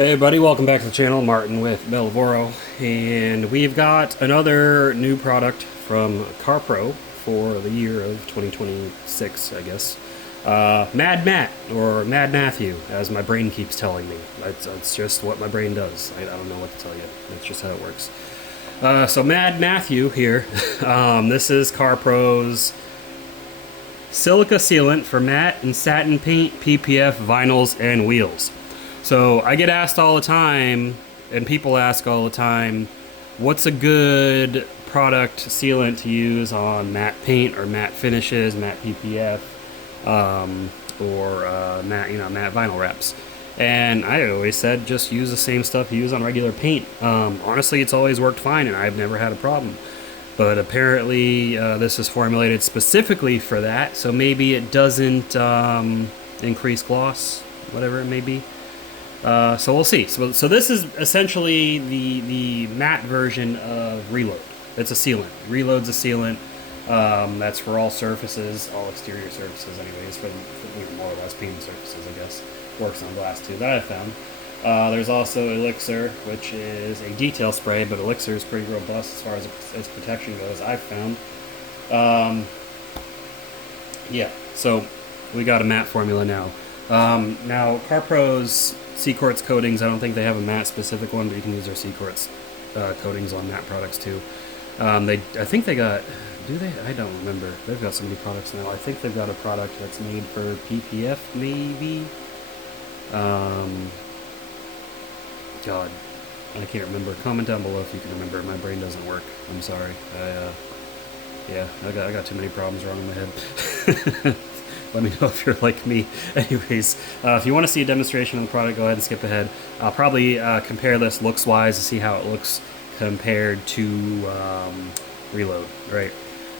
Hey everybody, welcome back to the channel. Martin with Lavoro, and we've got another new product from CarPro for the year of 2026, I guess. MadMatte, or Mad Matthew, as my brain keeps telling me. That's just what my brain does. I don't know what to tell you. That's just how it works. So Mad Matthew here. This is CarPro's silica sealant for matte and satin paint, PPF, vinyls, and wheels. So I get asked all the time, and people ask all the time, what's a good product sealant to use on matte paint or matte finishes, matte PPF, or matte vinyl wraps. And I always said just use the same stuff you use on regular paint. Honestly, it's always worked fine, and I've never had a problem. But apparently, this is formulated specifically for that, so maybe it doesn't increase gloss, whatever it may be. So we'll see. So this is essentially the matte version of Reload. It's a sealant. Reload's a sealant. That's for all surfaces, all exterior surfaces anyways, for more or less painted surfaces, I guess. Works on glass too, that I found. There's also Elixir, which is a detail spray, but Elixir is pretty robust as far as its protection goes, I've found. Yeah, so we got a matte formula now. Now, CarPro's C-Quartz coatings, I don't think they have a matte specific one, but you can use their C-Quartz coatings on matte products too. I think they got, do they? I don't remember. They've got so many products now. I think they've got a product that's made for PPF, maybe? God, I can't remember. Comment down below if you can remember. My brain doesn't work. I'm sorry. Yeah, I got too many problems wrong in my head. Let me know if you're like me. Anyways, if you want to see a demonstration of the product, go ahead and skip ahead. I'll probably compare this looks-wise to see how it looks compared to Reload, right?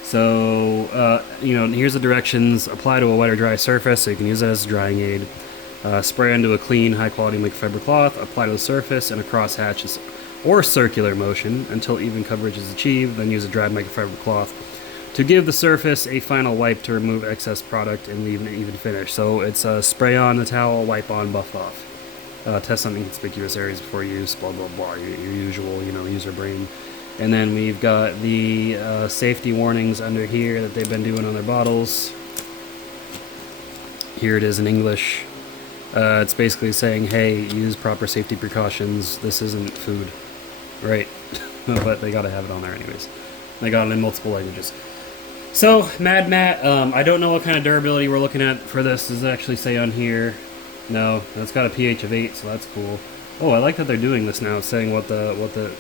So, here's the directions. Apply to a wet or dry surface, so you can use it as a drying aid. Spray onto a clean, high-quality microfiber cloth. Apply to the surface in a cross-hatch or circular motion until even coverage is achieved. Then use a dry microfiber cloth to give the surface a final wipe to remove excess product and leave an even finish. So it's spray on the towel, wipe on, buff off. Test on inconspicuous areas before use, blah, blah, blah, your usual, user brain. And then we've got the safety warnings under here that they've been doing on their bottles. Here it is in English. It's basically saying, hey, use proper safety precautions. This isn't food, right? But they gotta have it on there anyways. They got it in multiple languages. So, MadMatte, I don't know what kind of durability we're looking at for this. Does it actually say on here? No, it's got a pH of 8, so that's cool. Oh, I like that they're doing this now. It's saying what the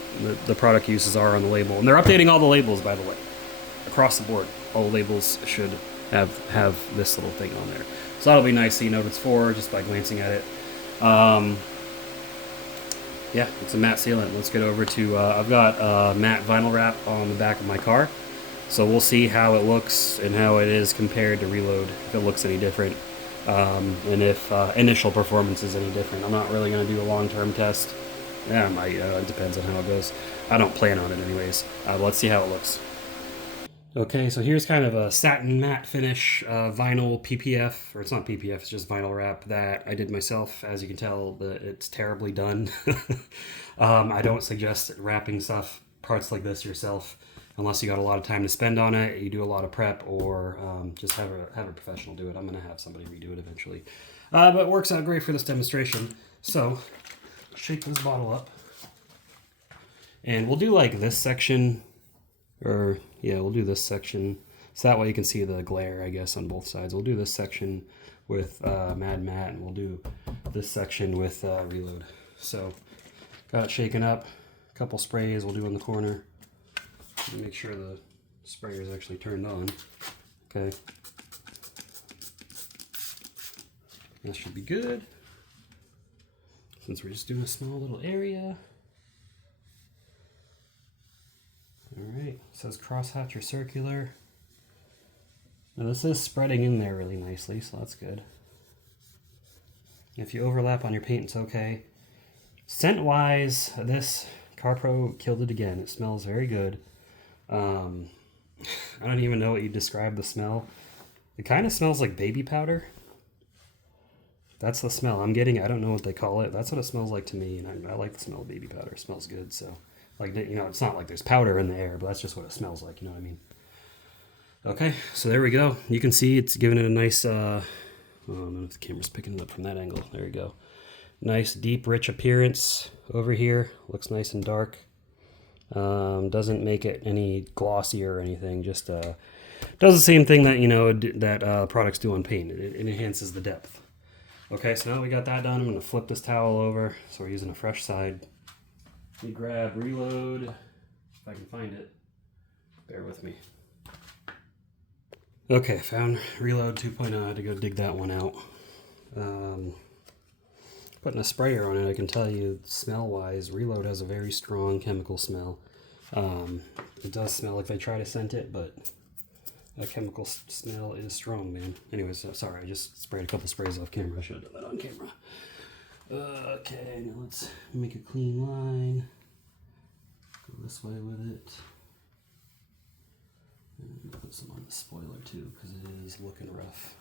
product uses are on the label. And they're updating all the labels, by the way. Across the board, all the labels should have this little thing on there. So that'll be nice so you know what it's for just by glancing at it. Yeah, it's a matte sealant. Let's get over to, I've got matte vinyl wrap on the back of my car. So we'll see how it looks and how it is compared to Reload, if it looks any different, and if initial performance is any different. I'm not really going to do a long-term test. Yeah, I might. It depends on how it goes. I don't plan on it anyways. Let's see how it looks. Okay, so here's kind of a satin matte finish vinyl PPF, or it's not PPF, it's just vinyl wrap that I did myself. As you can tell, it's terribly done. I don't suggest wrapping parts like this yourself unless you got a lot of time to spend on it, you do a lot of prep, or just have a professional do it. I'm going to have somebody redo it eventually. But it works out great for this demonstration. So, shake this bottle up. And we'll do like this section, or yeah, we'll do this section. So that way you can see the glare, I guess, on both sides. We'll do this section with MadMatte, and we'll do this section with Reload. So, got it shaken up. A couple sprays we'll do in the corner. Make sure the sprayer is actually turned on. Okay. That should be good. Since we're just doing a small little area. Alright, it says crosshatch or circular. Now this is spreading in there really nicely, so that's good. If you overlap on your paint, it's okay. Scent-wise, this CarPro killed it again. It smells very good. I don't even know what you describe the smell. It kind of smells like baby powder. That's the smell I'm getting. I don't know what they call it. That's what it smells like to me, and I like the smell of baby powder. It smells good. So, like, you know, it's not like there's powder in the air, but that's just what it smells like. You know what I mean? Okay, so there we go. You can see it's giving it a nice. I don't know if the camera's picking it up from that angle. There we go. Nice, deep, rich appearance over here. Looks nice and dark. Doesn't make it any glossier or anything. Just does the same thing that, you know, that products do on paint. It enhances the depth. Okay, so now that we got that done, I'm going to flip this towel over. So we're using a fresh side. Let me grab Reload, if I can find it. Bear with me. Okay, found Reload 2.0. I had to go dig that one out. Putting a sprayer on it, I can tell you, smell-wise, Reload has a very strong chemical smell. It does smell like they try to scent it, but that chemical smell is strong, man. Anyways, sorry, I just sprayed a couple sprays off camera. I should have done that on camera. Okay, now let's make a clean line. Go this way with it. And put some on the spoiler too, because it is looking rough.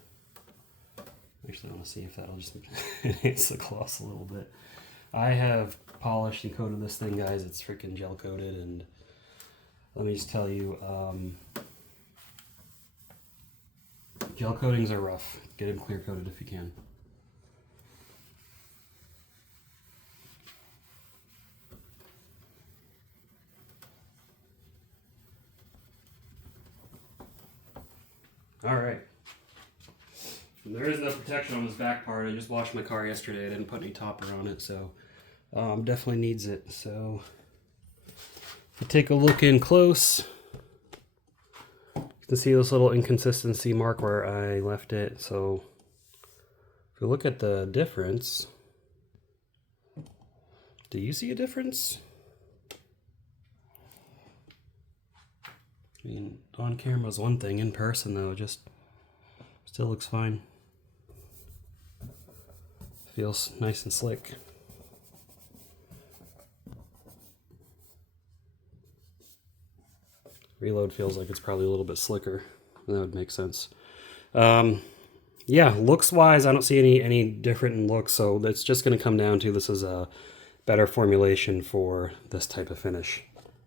Actually, I want to see if that'll just enhance the gloss a little bit. I have polished and coated this thing, guys. It's freaking gel coated, and let me just tell you, gel coatings are rough. Get them clear coated if you can. All right. And there is no protection on this back part. I just washed my car yesterday. I didn't put any topper on it, so definitely needs it. So if you take a look in close, you can see this little inconsistency mark where I left it. So if you look at the difference, do you see a difference? I mean, on camera is one thing, in person though, it just still looks fine. Feels nice and slick. Reload feels like it's probably a little bit slicker. That would make sense. Yeah, looks wise, I don't see any different in looks, so it's just going to come down to this is a better formulation for this type of finish,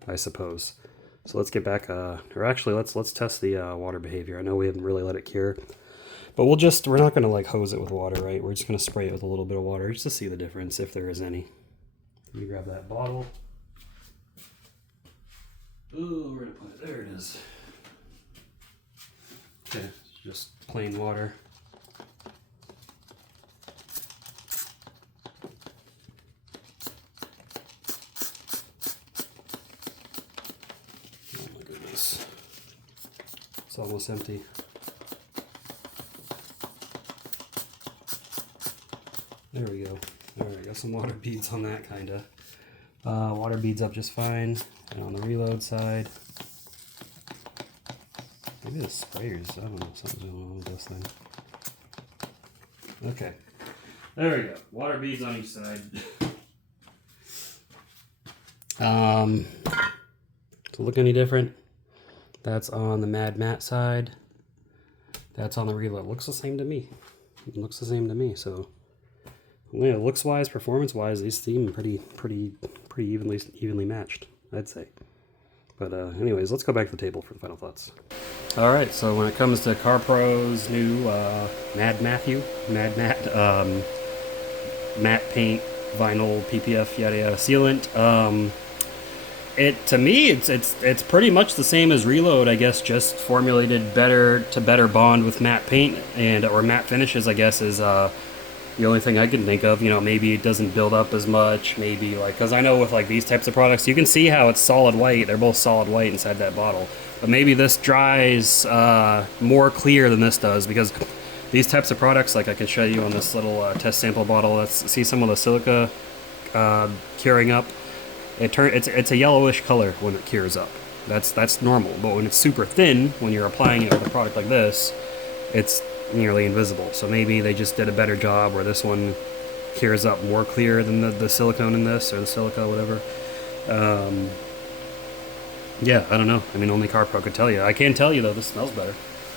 I suppose. So let's get back, or actually let's test the water behavior. I know we haven't really let it cure, but we're not going to like hose it with water, right? We're just going to spray it with a little bit of water just to see the difference, if there is any. Let me grab that bottle. Ooh, we're going to put it, there it is. Okay, just plain water. Oh my goodness. It's almost empty. There we go. Alright, got some water beads on that, kinda. Water beads up just fine. And on the Reload side, maybe the sprayers, I don't know, something's going on with this thing. Okay, there we go. Water beads on each side. To look any different, that's on the MadMatte side. That's on the Reload. Looks the same to me. It looks the same to me. So, yeah, looks wise, performance wise, these seem pretty evenly matched, I'd say. But anyways, let's go back to the table for the final thoughts. All right, so when it comes to CarPro's new MadMatte matte paint vinyl PPF yada yada sealant, to me it's pretty much the same as Reload, I guess, just formulated better bond with matte paint or matte finishes, I guess, is the only thing I can think of. You know, maybe it doesn't build up as much, maybe like, because I know with like these types of products, you can see how it's solid white. They're both solid white inside that bottle, but maybe this dries more clear than this does, because these types of products, like I can show you on this little test sample bottle, let's see some of the silica curing up. It's a yellowish color when it cures up. That's normal, but when it's super thin, when you're applying it with a product like this, it's nearly invisible. So maybe they just did a better job where this one cures up more clear than the silicone in this, or the silica, whatever. Yeah, I don't know. I mean, only CarPro could tell you. I can tell you though, this smells better.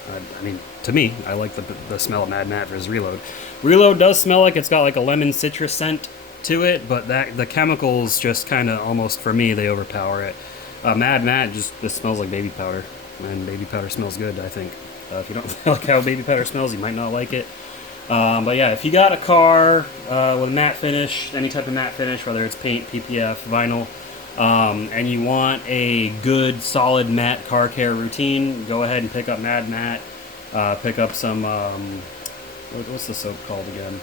I mean, to me, I like the smell of MadMatte versus Reload. Reload does smell like it's got like a lemon citrus scent to it, but the chemicals just kind of almost, for me, they overpower it. MadMatte just smells like baby powder, and baby powder smells good, I think. If you don't like how baby powder smells, you might not like it. But yeah, if you got a car with a matte finish, any type of matte finish, whether it's paint, PPF, vinyl, and you want a good, solid matte car care routine, go ahead and pick up MadMatte. Pick up some, what's the soap called again?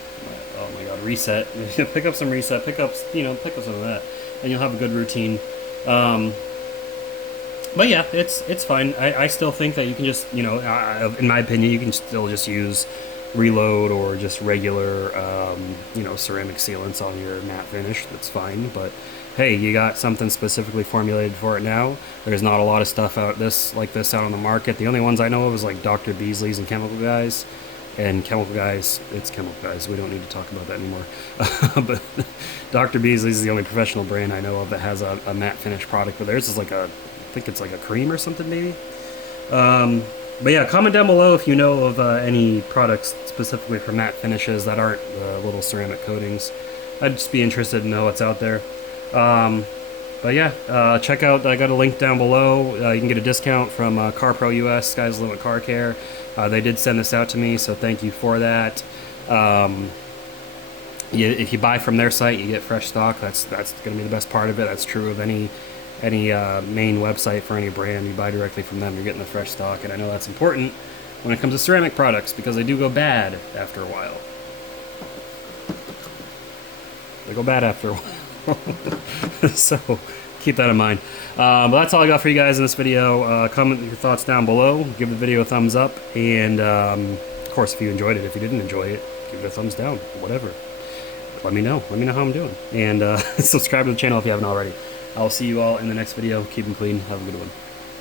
Oh my god, Reset. Pick up some Reset, pick up some of that, and you'll have a good routine. But yeah, it's fine. I still think that you can just, in my opinion, you can still just use Reload or just regular, ceramic sealants on your matte finish. That's fine. But hey, you got something specifically formulated for it now. There's not a lot of stuff like this out on the market. The only ones I know of is like Dr. Beasley's and Chemical Guys. And Chemical Guys, it's Chemical Guys. We don't need to talk about that anymore. But Dr. Beasley's is the only professional brand I know of that has a matte finish product. But theirs is like I think it's like a cream or something maybe. But yeah, comment down below if you know of any products specifically for matte finishes that aren't little ceramic coatings. I'd just be interested to know what's out there. But yeah, check out, I got a link down below. You can get a discount from CarPro US, Sky's the Limit Car Care. They did send this out to me, so thank you for that. If you buy from their site, you get fresh stock. That's going to be the best part of it. That's true of any main website for any brand. You buy directly from them, you're getting the fresh stock, and I know that's important when it comes to ceramic products because they do go bad after a while. They go bad after a while. So keep that in mind. But that's all I got for you guys in this video. Comment your thoughts down below. Give the video a thumbs up, and of course, if you enjoyed it. If you didn't enjoy it, give it a thumbs down. Whatever. Let me know. Let me know how I'm doing, and subscribe to the channel if you haven't already. I'll see you all in the next video. Keep them clean. Have a good one.